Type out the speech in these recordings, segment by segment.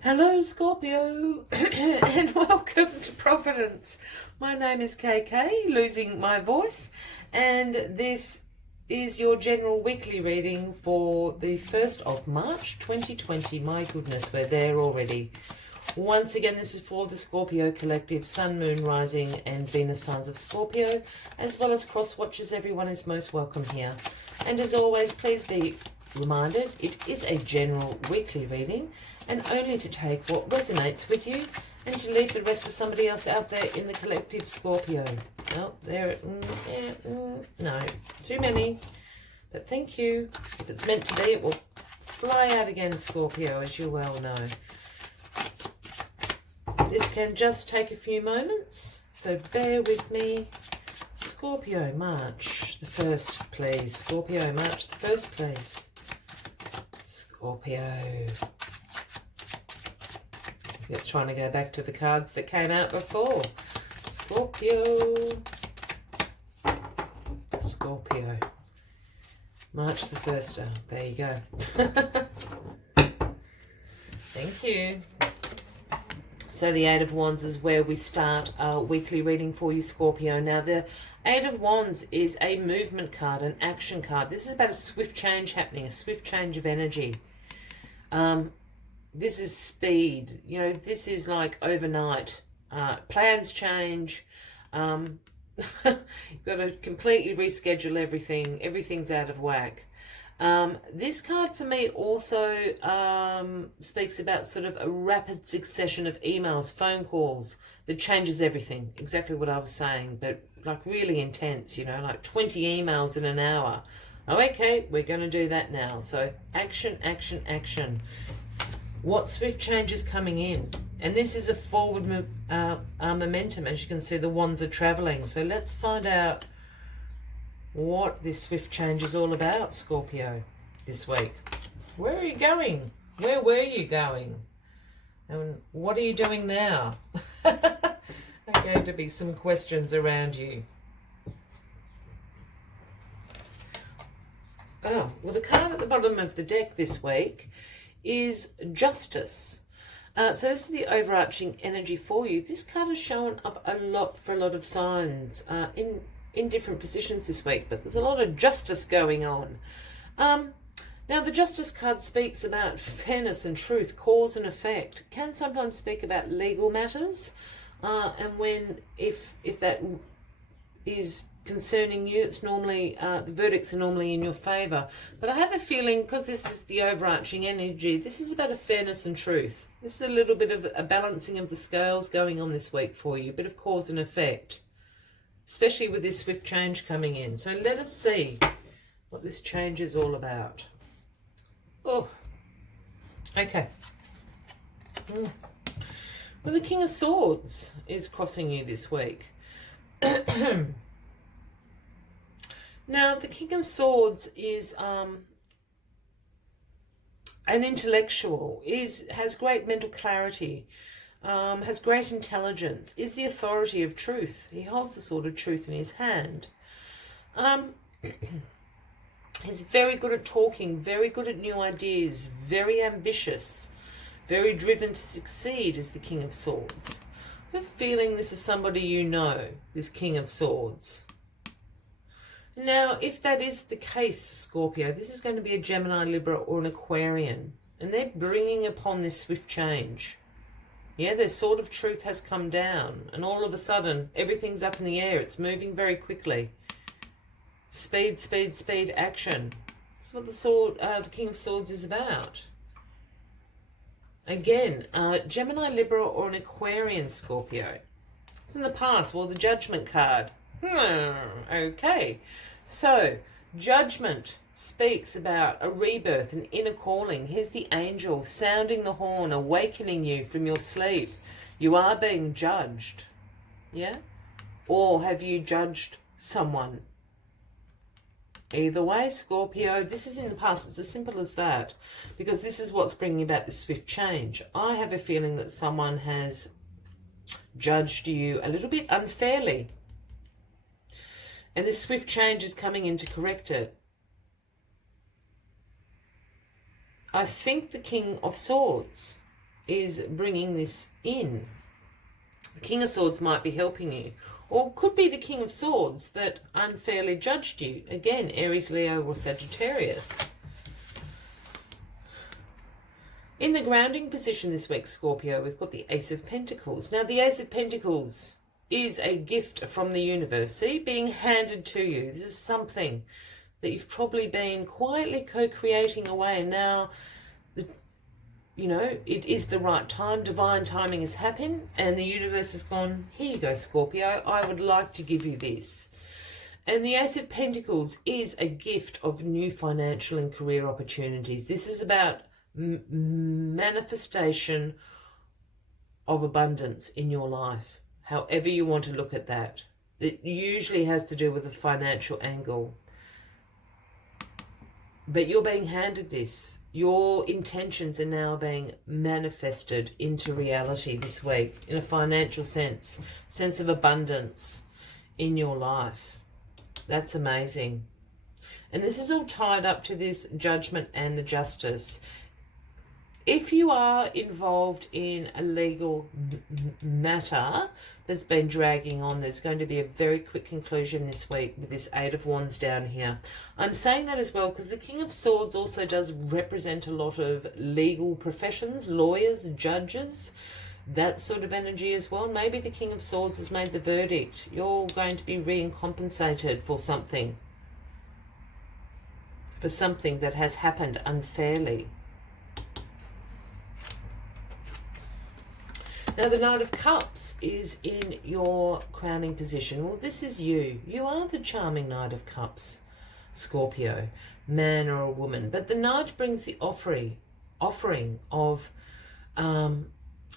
Hello Scorpio and welcome to Providence. My name is KK, losing my voice, and this is your general weekly reading for the 1st of March 2020. My goodness, we're there already. Once again, this is for the Scorpio collective, Sun, Moon, Rising and Venus signs of Scorpio, as well as cross watchers. Everyone is most welcome here. And as always, please be reminded, it is a general weekly reading and only to take what resonates with you and to leave the rest for somebody else out there in the collective Scorpio. Oh, there, no, too many, but thank you. If it's meant to be, it will fly out again, Scorpio, as you well know. This can just take a few moments, so bear with me. Scorpio, March the 1st, please. Scorpio, March the 1st, please. Scorpio. It's trying to go back to the cards that came out before. Scorpio. Scorpio. March the 1st. Oh, there you go. Thank you. So the Eight of Wands is where we start our weekly reading for you, Scorpio. Now, the Eight of Wands is a movement card, an action card. This is about a swift change happening, a swift change of energy. This is speed. You know, this is like overnight. Plans change. You've got to completely reschedule everything. Everything's out of whack. This card for me also speaks about sort of a rapid succession of emails, phone calls that changes everything. Exactly what I was saying, but like really intense, you know, like 20 emails in an hour. Oh, okay, we're going to do that now. So action, action, action. What swift change is coming in? And this is a forward momentum. As you can see, the wands are traveling. So let's find out what this swift change is all about, Scorpio, this week. Where are you going? Where were you going? And what are you doing now? There are going to be some questions around you. Oh, well, the card at the bottom of the deck this week is Justice. So this is the overarching energy for you. This card has shown up a lot for a lot of signs in different positions this week, but there's a lot of justice going on. Now, the Justice card speaks about fairness and truth, cause and effect. It can sometimes speak about legal matters, and when if that is concerning you, it's normally the verdicts are normally in your favor. But I have a feeling, because this is the overarching energy, this is about a fairness and truth. This is a little bit of a balancing of the scales going on this week for you, a bit of cause and effect, especially with this swift change coming in. So let us see what this change is all about. Oh, okay. Well, the King of Swords is crossing you this week. Now, the King of Swords is an intellectual, has great mental clarity, has great intelligence, is the authority of truth. He holds the sword of truth in his hand. He's very good at talking, very good at new ideas, very ambitious, very driven to succeed is the King of Swords. I have a feeling this is somebody you know, this King of Swords. Now, if that is the case, Scorpio, this is going to be a Gemini, Libra, or an Aquarian. And they're bringing upon this swift change. Yeah, their sword of truth has come down. And all of a sudden, everything's up in the air. It's moving very quickly. Speed, speed, speed, action. That's what the King of Swords is about. Again, Gemini, Libra, or an Aquarian, Scorpio. It's in the past. Well, the Judgment card. Okay. So, Judgment speaks about a rebirth, an inner calling. Here's the angel sounding the horn, awakening you from your sleep. You are being judged. Yeah? Or have you judged someone? Either way, Scorpio, this is in the past. It's as simple as that. Because this is what's bringing about this swift change. I have a feeling that someone has judged you a little bit unfairly. And this swift change is coming in to correct it. I think the King of Swords is bringing this in. The King of Swords might be helping you, or could be the King of Swords that unfairly judged you. Again, Aries, Leo, or Sagittarius. In the grounding position this week, Scorpio, we've got the Ace of Pentacles. Now, the Ace of Pentacles is a gift from the universe, see, being handed to you. This is something that you've probably been quietly co-creating away. Now, it is the right time. Divine timing has happened, and the universe has gone, here you go, Scorpio, I would like to give you this. And the Ace of Pentacles is a gift of new financial and career opportunities. This is about manifestation of abundance in your life, however you want to look at that. It usually has to do with a financial angle. But you're being handed this. Your intentions are now being manifested into reality this week in a financial sense of abundance in your life. That's amazing. And this is all tied up to this Judgment and the Justice. If you are involved in a legal matter that's been dragging on, there's going to be a very quick conclusion this week with this Eight of Wands down here. I'm saying that as well because the King of Swords also does represent a lot of legal professions, lawyers, judges, that sort of energy as well. Maybe the King of Swords has made the verdict. You're going to be recompensated for something that has happened unfairly. Now, the Knight of Cups is in your crowning position. Well, this is you. You are the charming Knight of Cups, Scorpio, man or a woman. But the Knight brings the offering of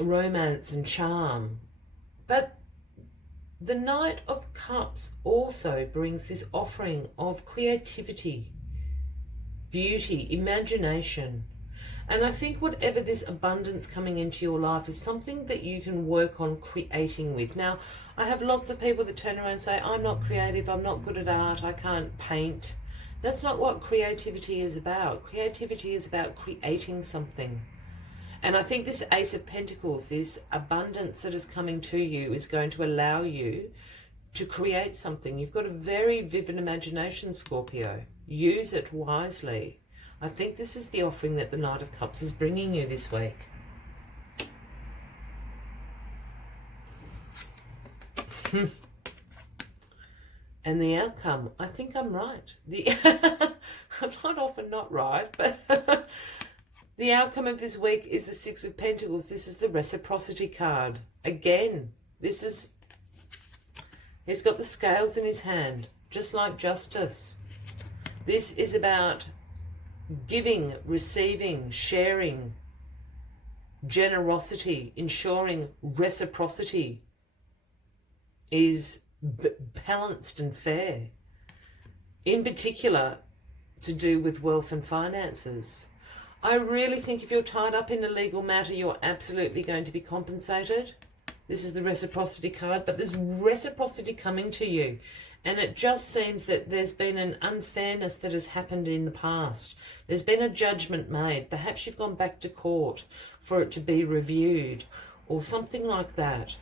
romance and charm. But the Knight of Cups also brings this offering of creativity, beauty, imagination. And I think whatever this abundance coming into your life is something that you can work on creating with. Now, I have lots of people that turn around and say, I'm not creative, I'm not good at art, I can't paint. That's not what creativity is about. Creativity is about creating something. And I think this Ace of Pentacles, this abundance that is coming to you, is going to allow you to create something. You've got a very vivid imagination, Scorpio. Use it wisely. I think this is the offering that the Knight of Cups is bringing you this week. And the outcome, I think I'm right. I'm not often not right, but the outcome of this week is the Six of Pentacles. This is the Reciprocity card. Again, he's got the scales in his hand, just like Justice. This is about giving, receiving, sharing, generosity, ensuring reciprocity is balanced and fair. In particular, to do with wealth and finances. I really think if you're tied up in a legal matter, you're absolutely going to be compensated. This is the Reciprocity card, but there's reciprocity coming to you. And it just seems that there's been an unfairness that has happened in the past. There's been a judgment made. Perhaps you've gone back to court for it to be reviewed or something like that.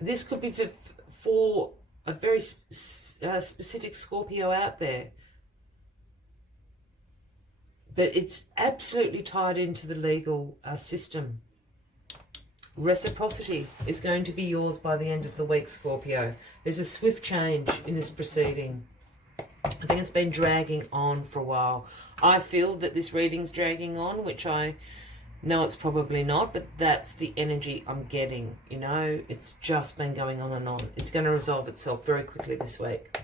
This could be for a very specific Scorpio out there. But it's absolutely tied into the legal system. Reciprocity is going to be yours by the end of the week, Scorpio. There's a swift change in this proceeding. I think it's been dragging on for a while. I feel that this reading's dragging on, which I know it's probably not, but that's the energy I'm getting. You know, it's just been going on and on. It's going to resolve itself very quickly this week.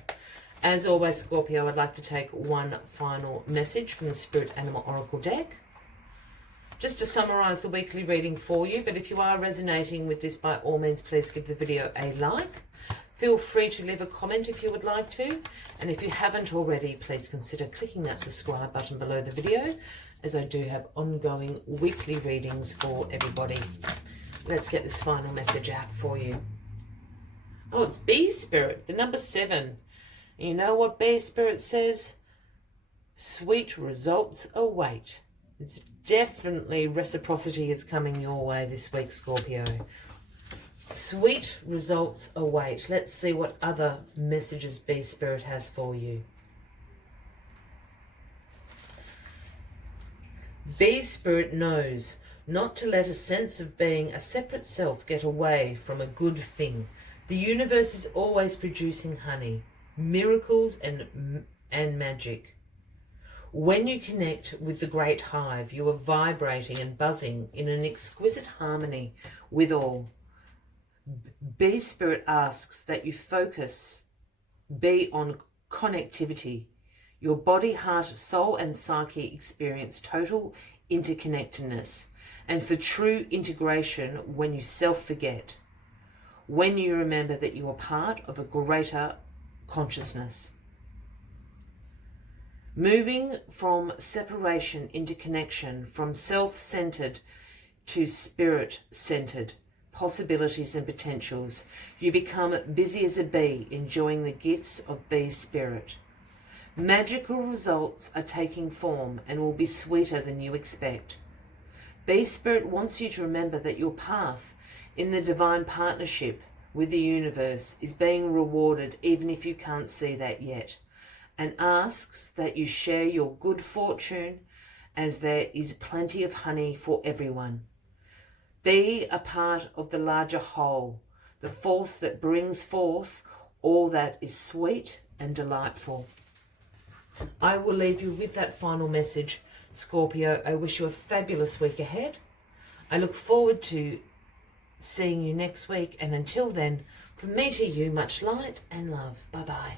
As always, Scorpio, I'd like to take one final message from the Spirit Animal Oracle deck. Just to summarise the weekly reading for you, but if you are resonating with this, by all means, please give the video a like. Feel free to leave a comment if you would like to. And if you haven't already, please consider clicking that subscribe button below the video, as I do have ongoing weekly readings for everybody. Let's get this final message out for you. Oh, it's Bee Spirit, the number 7. You know what Bee Spirit says? Sweet results await. It's definitely reciprocity is coming your way this week, Scorpio. Sweet results await. Let's see what other messages B Spirit has for you. B Spirit knows not to let a sense of being a separate self get away from a good thing. The universe is always producing honey, miracles and magic. When you connect with the great hive, you are vibrating and buzzing in an exquisite harmony with all. B Spirit asks that you focus, be on connectivity. Your body, heart, soul and psyche experience total interconnectedness, and for true integration when you self-forget, when you remember that you are part of a greater consciousness. Moving from separation into connection, from self-centered to spirit-centered possibilities and potentials, you become busy as a bee, enjoying the gifts of B Spirit. Magical results are taking form and will be sweeter than you expect. B Spirit wants you to remember that your path in the divine partnership with the universe is being rewarded, even if you can't see that yet, and asks that you share your good fortune, as there is plenty of honey for everyone. Be a part of the larger whole, the force that brings forth all that is sweet and delightful. I will leave you with that final message, Scorpio. I wish you a fabulous week ahead. I look forward to seeing you next week, and until then, from me to you, much light and love. Bye-bye.